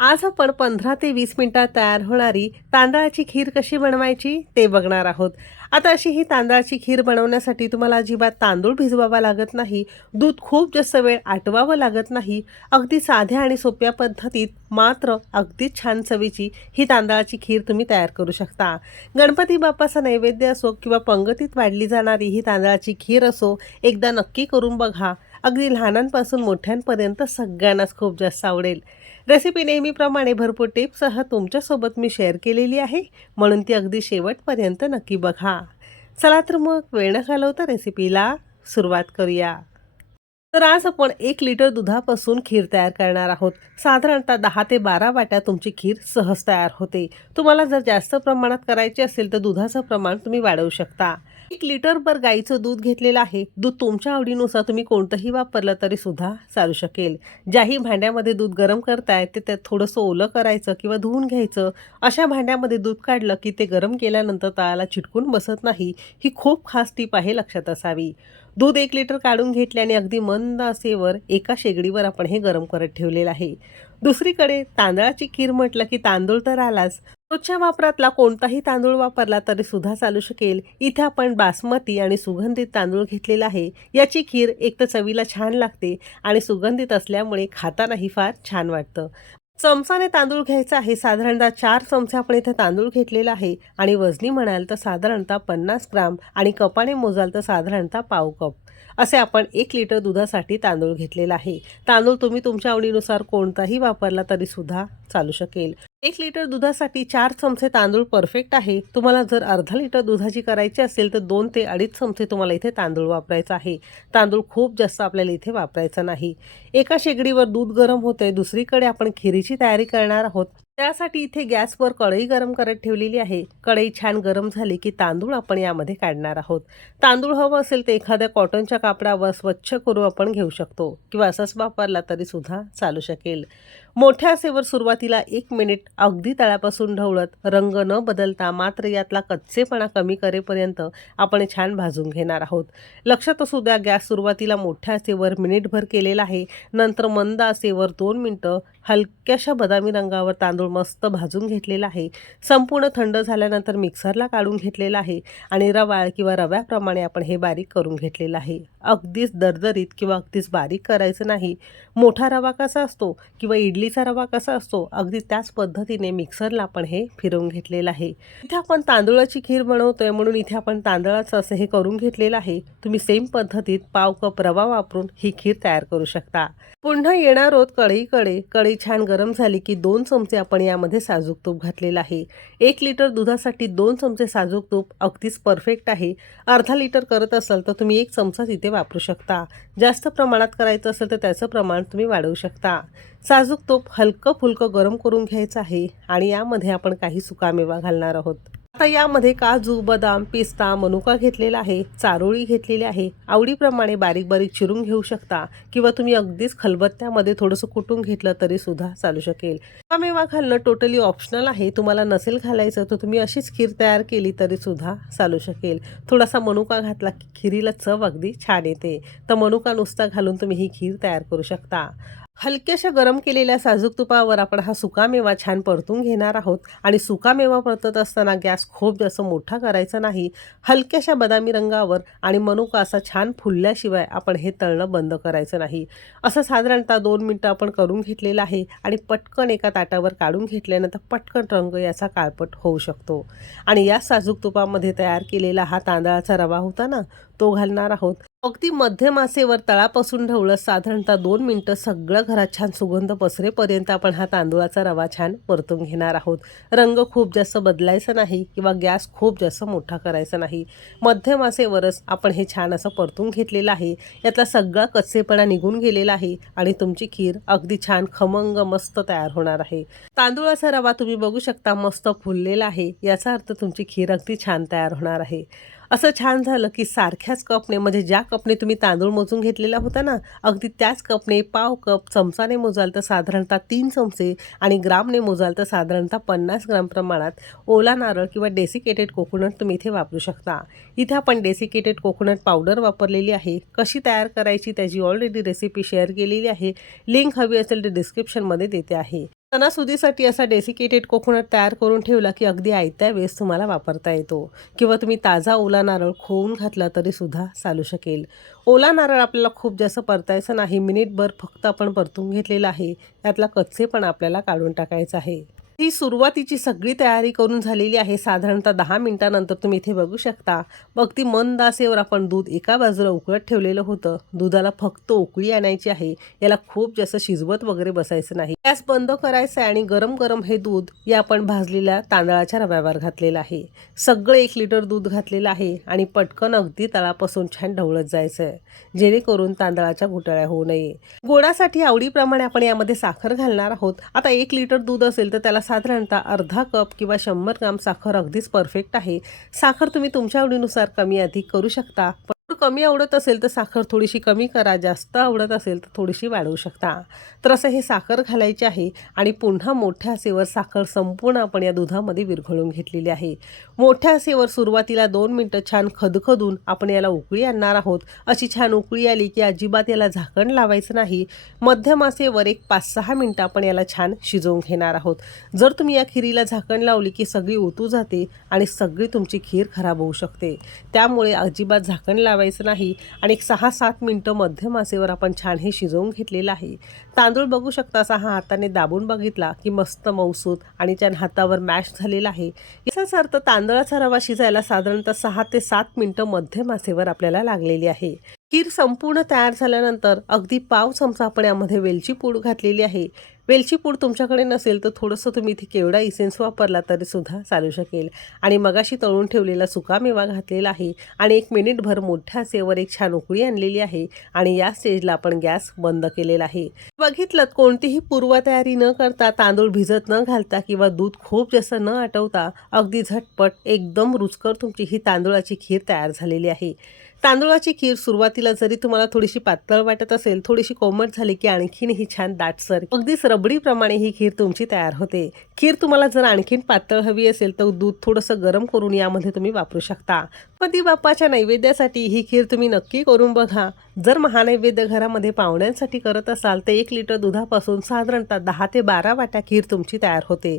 आज आपण पंधरा ते वीस मिनिटात तयार होणारी तांदळाची खीर कशी बनवायची ते बघणार आहोत. आता अशी ही तांदळाची खीर बनवण्यासाठी तुम्हाला अजिबात तांदूळ भिजवावा लागत नाही दूध खूप जास्त वेळ आटवावं लागत नाही अगदी साध्या आणि सोप्या पद्धतीत मात्र अगदी छान चवीची ही तांदळाची खीर तुम्ही तयार करू शकता. गणपती बाप्पाचा नैवेद्य असो किंवा पंगतीत वाढली जाणारी ही तांदळाची खीर असो एकदा नक्की करून बघा. अगदी लहानांपासून मोठ्यांपर्यंत सगळ्यांनाच खूप जास्त आवडेल. रेसिपी नेहमीप्रमाणे भरपूर टिप्ससह तुमच्यासोबत मी शेअर केलेली आहे. म्हणून ती अगदी शेवटपर्यंत नक्की बघा. चला तर मग वेळ न घालवता रेसिपीला सुरुवात करूया. तर आज आपण एक लिटर दुधापासून खीर तयार करणार आहोत. साधारणतः दहा ते बारा वाट्या तुमची खीर सहज तयार होते. तुम्हाला जर जास्त प्रमाणात करायची असेल तर दुधाचं प्रमाण तुम्ही वाढवू शकता. एक लिटरभर गाईचं दूध घेतलेलं आहे. दूध तुमच्या आवडीनुसार तुम्ही कोणतंही वापरलं तरी सुद्धा चालू शकेल. ज्याही भांड्यामध्ये दूध गरम करताय ते त्यात थोडंसं ओलं करायचं किंवा धुवून घ्यायचं. अशा भांड्यामध्ये दूध काढलं की ते गरम केल्यानंतर तळाला चिटकून बसत नाही. ही खूप खास टीप आहे लक्षात असावी. दूध एक लिटर काढून घेतल्याने अगदी मंद असेवर एका शेगडीवर आपण हे गरम करत ठेवलेलं आहे. दुसरीकडे तांदळाची खीर म्हटलं की तांदूळ तर आलाच. रोजच्या वापरातला कोणताही तांदूळ वापरला तरी सुद्धा चालू शकेल. इथे आपण बासमती आणि सुगंधित तांदूळ घेतलेला आहे. याची खीर एक तर चवीला छान लागते आणि सुगंधित असल्यामुळे खातानाही फार छान वाटतं. चमचाने तांदूळ घ्यायचा आहे. साधारणतः चार चमचे आपण इथे तांदूळ घेतलेला आहे. आणि वजनी म्हणाल तर साधारणतः पन्नास ग्राम आणि कपाने मोजाल तर साधारणतः पाव कप. असे आपण एक लिटर दुधासाठी तांदूळ घेतलेला आहे. तांदूळ तुम्ही तुमच्या आवडीनुसार कोणताही वापरला तरीसुद्धा चालू शकेल. एक लिटर दुधासाठी चार चमचे तांदूळ परफेक्ट आहे. तुम्हाला जर अर्धा लिटर दुधाची करायची असेल तर दोन ते अडीच चमचे तुम्हाला इथे तांदूळ वापरायचा आहे. तांदूळ खूप जास्त आपल्याला इथे वापरायचा नाही. एका शेगडीवर दूध गरम होते दुसरीकडे आपण खिरीची तयारी करणार आहोत. त्यासाठी इथे गॅसवर कढई गरम करत ठेवलेली आहे. कढई छान गरम झाली की तांदूळ आपण यामध्ये काढणार आहोत. तांदूळ हवं असेल तर एखाद्या कॉटनच्या कापडावर स्वच्छ करून आपण घेऊ शकतो किंवा असंच वापरला तरी सुद्धा चालू शकेल. मोठ्या आसेवर सुरुवातीला एक मिनिट अगदी तळापासून ढवळत रंग न बदलता मात्र यातला कच्चेपणा कमी करेपर्यंत आपण छान भाजून घेणार आहोत. लक्षात असू द्या गॅस सुरुवातीला मोठ्या आसेवर मिनिटभर केलेला आहे. नंतर मंद आसेवर दोन मिनटं हलक्याशा बदामी रंगावर तांदूळ मस्त भाजून घेतलेला आहे. संपूर्ण थंड झाल्यानंतर मिक्सरला काढून घेतलेला आहे आणि रवाळ किंवा रव्याप्रमाणे आपण हे बारीक करून घेतलेलं आहे. अगदीच दरदरीत किंवा अगदीच बारीक करायचं नाही. मोठा रवा कसा असतो किंवा इडलीचा रवा कसा असतो अगदी त्याच पद्धतीने मिक्सरला आपण हे फिरवून घेतलेलं आहे. इथे आपण तांदूळाची खीर बनवतोय म्हणून इथे आपण तांदळाचं असं हे करून घेतलेलं आहे. तुम्ही सेम पद्धतीत पाव कप रवा वापरून ही खीर तयार करू शकता. पुन्हा येणार आहोत कढईकडे. कढई छान गरम झाली की दोन चमचे आपण यामध्ये साजूक तूप घातलेलं आहे. एक लिटर दुधासाठी दोन चमचे साजूक तूप अगदीच परफेक्ट आहे. अर्धा लिटर करत असाल तर तुम्ही एक चमचा तिथे वापरू शकता. जास्त प्रमाणात करायचं असेल तर त्याचं प्रमाण तुम्ही वाढवू शकता. साजूक तूप हलकं फुलकं गरम करून घ्यायचं आहे आणि यामध्ये आपण काही सुकामेवा घालणार आहोत. आता यामध्ये काजू बदाम पिस्ता मनुका घेतलेला आहे चारोळी घेतलेली आहे. आवडीप्रमाणे बारीक बारीक चिरून घेऊ शकता किंवा तुम्ही अगदीच खलबत्त्यामध्ये थोडंसं कुटून घेतलं तरी सुद्धा चालू शकेल. मेवा घालणं टोटली ऑप्शनल आहे. तुम्हाला नसेल घालायचं तर तुम्ही अशीच खीर तयार केली तरी सुद्धा चालू शकेल. थोडासा मनुका घातला की खिरीला चव अगदी छान येते. तर मनुका नुसता घालून तुम्ही ही खीर तयार करू शकता. हलक्याशा गरम केलेल्या साजूक तुपावर आपण हा सुकामेवा छान परतून घेणार आहोत. आणि सुकामेवा परतत असताना गॅस खूप जास्त मोठा करायचा नाही. हलक्याशा बदामी रंगावर आणि मनुका असा छान फुलल्याशिवाय आपण हे तळणं बंद करायचं नाही. असं साधारणतः दोन मिनटं आपण करून घेतलेलं आहे आणि पटकन एका ताटावर काढून घेतल्यानंतर पटकन रंग याचा काळपट होऊ शकतो. आणि या साजूक तुपामध्ये तयार केलेला हा तांदळाचा रवा होता ना तो घालणार आहोत. अगदी मध्यम आसेवर तळापासून ढवळत साधारणतः दोन मिनटं सगळं घरात छान सुगंध पसरेपर्यंत आपण हा तांदूळाचा रवा छान परतून घेणार आहोत. रंग खूप जास्त बदलायचा नाही किंवा गॅस खूप जास्त मोठा करायचा नाही. मध्यम आसेवरच आपण हे छान असं परतून घेतलेलं आहे. यातला सगळा कच्चेपणा निघून गेलेला आहे आणि तुमची खीर अगदी छान खमंग मस्त तयार होणार आहे. तांदूळाचा रवा तुम्ही बघू शकता मस्त फुललेला आहे. याचा अर्थ तुमची खीर अगदी छान तयार होणार आहे. असं छान झालं की सारख्याच कपने म्हणजे ज्या कपने तुम्ही तांदूळ मोजून घेतलेला होता ना अगदी त्याच कपने पाव कप चमचाने मोजाल तर साधारणतः तीन चमचे आणि ग्रामने मोजाल तर साधारणतः पन्नास ग्राम प्रमाणात ओला नारळ किंवा डेसिकेटेड कोकोनट तुम्ही इथे वापरू शकता. इथे आपण डेसिकेटेड कोकोनट पावडर वापरलेली आहे. कशी तयार करायची त्याची ऑलरेडी रेसिपी शेअर केलेली आहे. लिंक हवी असेल तर डिस्क्रिप्शनमध्ये देते आहे. सणासुदीसाठी असा डेसिकेटेड कोकोनट तयार करून ठेवला की अगदी आयत्या वेळेस तुम्हाला वापरता येतो. किंवा तुम्ही ताजा ओला नारळ खोवून घातला तरी सुद्धा चालू शकेल. ओला नारळ आपल्याला खूप जास्त परतायचं नाही. मिनिटभर फक्त आपण परतून घेतलेला आहे. यातला कच्चेपण आपल्याला काढून टाकायचं आहे. ही सुरुवातीची सगळी तयारी करून झालेली आहे. साधारणतः दहा मिनिटानंतर तुम्ही इथे बघू शकता. मग ती मंद आसेवर आपण दूध एका बाजूला उकळत ठेवलेलं होतं. दुधाला फक्त उकळी आणायची आहे. याला खूप जास्त शिजवत वगैरे बसायचं नाही. गॅस बंद करायचं आहे आणि गरम गरम हे दूध या आपण भाजलेल्या तांदळाच्या रव्यावर घातलेलं आहे. सगळं एक लिटर दूध घातलेलं आहे आणि पटकन अगदी तळापासून छान ढवळत जायचं आहे जेणेकरून तांदळाच्या घोटाळ्या होऊ नये. गोडासाठी आवडीप्रमाणे आपण यामध्ये साखर घालणार आहोत. आता एक लिटर दूध असेल तर त्याला साधारणतः अर्धा कप किंवा शंभर ग्राम साखर अगदीच परफेक्ट आहे. साखर तुम्ही तुमच्या आवडीनुसार कमी अधिक करू शकता. कमी आवडत असेल तर साखर थोडीशी कमी करा. जास्त आवडत असेल तर थोडीशी वाढवू शकता. तर असं हे साखर घालायची आहे आणि पुन्हा मोठ्या आसेवर साखर संपूर्ण आपण या दुधामध्ये विरघळून घेतलेली आहे. मोठ्या आसेवर सुरुवातीला दोन मिनटं छान खदखदून आपण याला उकळी आणणार आहोत. अशी छान उकळी आली की अजिबात याला झाकण लावायचं नाही. मध्यम आसेवर एक पाच सहा मिनटं आपण याला छान शिजवून घेणार आहोत. जर तुम्ही या खिरीला झाकण लावली की सगळी ओतू जाते आणि सगळी तुमची खीर खराब होऊ शकते. त्यामुळे अजिबात झाकण लावायचं नाही आणि एक सहा सात मिनटं मध्यम आसेवर आपण छान हे शिजवून घेतलेलं आहे. तांदूळ बघू शकता असा हा हाताने दाबून बघितला की मस्त मौसूद आणि छान हातावर मॅश झालेला आहे. याचाच अर्थ तांदळाचा रवा शिजायला साधारणतः सहा ते सात मिनटं मध्यम आसेवर आपल्याला लागलेली आहे. खीर संपूर्ण तयार झाल्यानंतर अगदी पाव चमचा आपण यामध्ये वेलची पूड घातलेली आहे. वेलची पूड तुमच्याकडे नसेल तर थोडंसं तुम्ही इथे केवडा इसेन्स वापरला तरीसुद्धा चालू शकेल. आणि मगाशी तळून ठेवलेला सुकामेवा घातलेला आहे आणि एक मिनिटभर मोठ्या सेवर एक छान उकळी आणलेली आहे आणि या स्टेजला आपण गॅस बंद केलेला आहे. बघितलं कोणतीही पूर्वतयारी न करता तांदूळ भिजत न घालता किंवा दूध खूप जास्त न आटवता अगदी झटपट एकदम रुचकर तुमची ही तांदूळाची खीर तयार झालेली आहे. तांदूळाची खीर सुरुवातीला जरी तुम्हाला थोडीशी पातळ वाटत असेल थोडीशी कोमट झाली की आणखीनही छान दाटसर. अगदीच रबडीप्रमाणे ही खीर तुमची तयार होते. खीर तुम्हाला जर आणखीन पातळ हवी असेल तर दूध थोडंसं गरम करून यामध्ये तुम्ही वापरू शकता. पती बाप्पाच्या नैवेद्यासाठी ही खीर तुम्ही नक्की करून बघा. जर महानैवेद्य घरामध्ये पाहुण्यांसाठी करत असाल तर एक लिटर दुधापासून साधारणतः दहा ते बारा वाट्या खीर तुमची तयार होते.